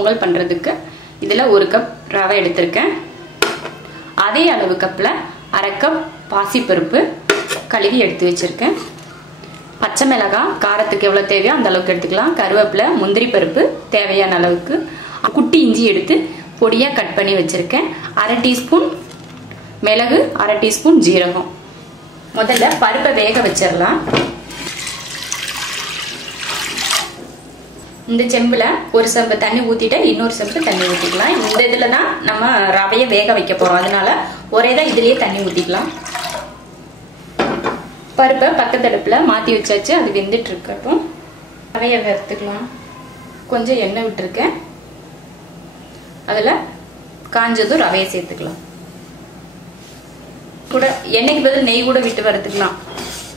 பொங்கல் பண்ணுறதுக்கு இதில் 1 கப் ரவை எடுத்திருக்கேன். அதே அளவு கப்பில் 1/2 கப் பாசிப்பருப்பு கழுவி எடுத்து வச்சுருக்கேன். பச்சை மிளகாய் காரத்துக்கு எவ்வளோ தேவையோ அந்த அளவுக்கு எடுத்துக்கலாம். கருவேப்பிலை, முந்திரி பருப்பு தேவையான அளவுக்கு, குட்டி இஞ்சி எடுத்து பொடியாக கட் பண்ணி வச்சுருக்கேன். 1/2 டீஸ்பூன் மிளகு, 1/2 டீஸ்பூன் ஜீரகம். முதல்ல பருப்பை வேக வச்சிடலாம். இந்த செம்பில் ஒரு செம்பு தண்ணி ஊற்றிட்டு இன்னொரு செம்பு தண்ணி ஊற்றிக்கலாம். இந்த இதில் தான் நம்ம ரவையை வேக வைக்க போகிறோம், அதனால ஒரே தான் இதுலேயே தண்ணி ஊற்றிக்கலாம். பருப்பை பக்கத்தடுப்பில் மாற்றி வச்சாச்சு, அது வெந்துட்டு இருக்கட்டும். ரவையை வறுத்துக்கலாம். கொஞ்சம் எண்ணெய் விட்டுருக்கேன், அதில் காஞ்சதும் ரவையை சேர்த்துக்கலாம். கூட எண்ணெய்க்கு பதில் நெய் கூட விட்டு வறுத்துக்கலாம்.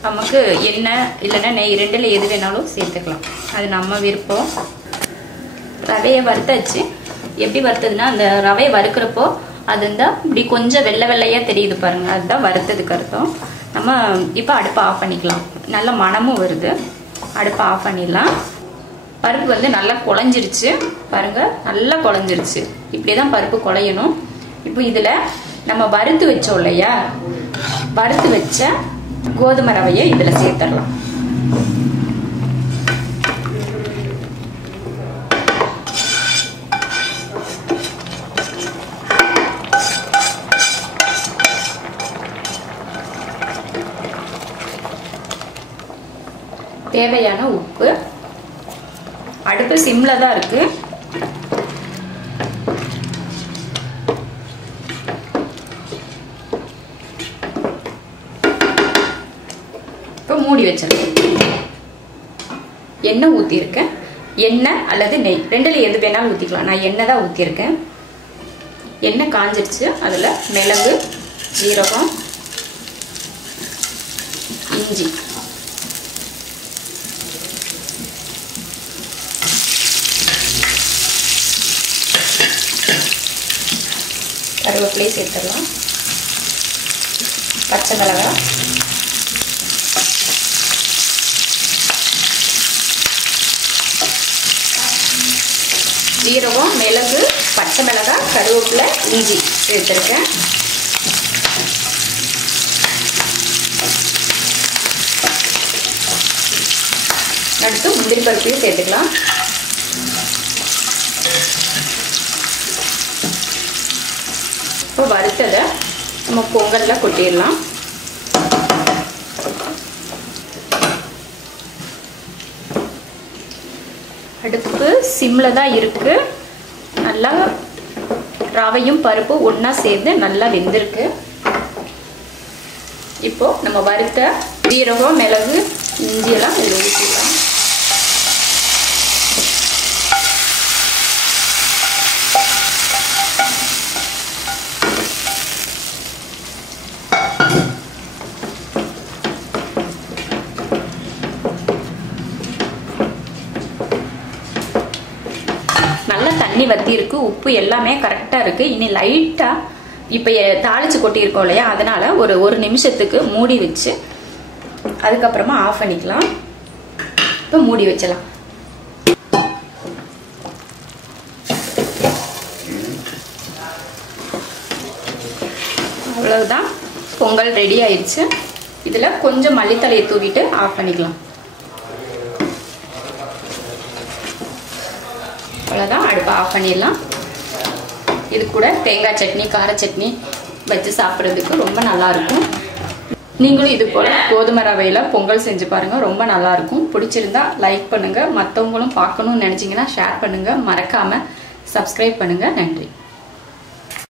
நமக்கு எண்ணெய் இல்லைன்னா நெய் ரெண்டில் எது வேணாலும் சேர்த்துக்கலாம், அது நம்ம விருப்பம். ரவையை வறுத்தாச்சு. எப்படி வறுத்ததுன்னா அந்த ரவையை வறுக்கிறப்போ அது இருந்தால் இப்படி கொஞ்சம் வெள்ளை வெள்ளையாக தெரியுது பாருங்கள், அதுதான் வறுத்ததுக்கு அர்த்தம். நம்ம இப்போ அடுப்பை ஆஃப் பண்ணிக்கலாம். நல்ல மணமும் வருது. அடுப்பை ஆஃப் பண்ணிடலாம். பருப்பு வந்து நல்லா குழஞ்சிருச்சு பாருங்கள், நல்லா குழஞ்சிருச்சு. இப்படி தான் பருப்பு குழையணும். இப்போ இதில் நம்ம வறுத்து வச்சோம் இல்லையா, வறுத்து வச்ச கோதுமை ரவையை இதில் சேர்த்துடலாம். தேவையான உப்பு. அடுப்பு சிம்ல தான் இருக்கு. இப்போ மூடி வச்சிருக்கேன். எண்ணெய் ஊற்றிருக்கேன். எண்ணெய் அல்லது நெய் ரெண்டுல எது வேணாலும் ஊற்றிக்கலாம். நான் எண்ணெய் தான் ஊற்றிருக்கேன். எண்ணெய் காஞ்சிருச்சு. அதில் மிளகு, ஜீரகம், இஞ்சி, கருவேப்பிலை சேர்த்துடலாம். பச்சை மிளகாய், ஜீரகம், மிளகு, பச்சை மிளகாய், கருவேப்பிலை, இஞ்சி சேர்த்துருக்கேன். அடுத்து முந்திரி பருப்பையும் சேர்த்துக்கலாம். இப்போ வறுத்ததை நம்ம பொங்கல்ல கொட்டிடலாம். அடுப்பு சிம்ல தான் இருக்கு. நல்லா ரவையும் பருப்பு ஒண்ணா சேர்ந்து நல்லா வெந்திருக்கு. இப்போ நம்ம வறுத்த ஜீரகம், மிளகு, இஞ்சி எல்லாம் இதில் ஊற்றிடலாம். நல்லா தண்ணி வத்தி இருக்கு. உப்பு எல்லாமே கரெக்டா இருக்கு. இனி லைட்டா இப்ப தாளிச்சு கொட்டியிருக்கோம் இல்லையா, அதனால ஒரு நிமிஷத்துக்கு மூடி வச்சு அதுக்கப்புறமா ஆஃப் பண்ணிக்கலாம். இப்போ மூடி வச்சலாம். அவ்வளவுதான், பொங்கல் ரெடி ஆயிடுச்சு. இதுல கொஞ்சம் மல்லித்தலையை தூவிட்டு ஆஃப் பண்ணிக்கலாம். அவ்வளோதான், அடுப்பை ஆஃப் பண்ணிடலாம். இது கூட தேங்காய் சட்னி, கார சட்னி வச்சு சாப்பிட்றதுக்கு ரொம்ப நல்லா இருக்கும். நீங்களும் இது போல கோதுமை ரவையில பொங்கல் செஞ்சு பாருங்க, ரொம்ப நல்லா இருக்கும். பிடிச்சிருந்தா லைக் பண்ணுங்க, மற்றவங்களும் பார்க்கணும்னு நினைச்சீங்கன்னா ஷேர் பண்ணுங்க, மறக்காம சப்ஸ்கிரைப் பண்ணுங்க. நன்றி.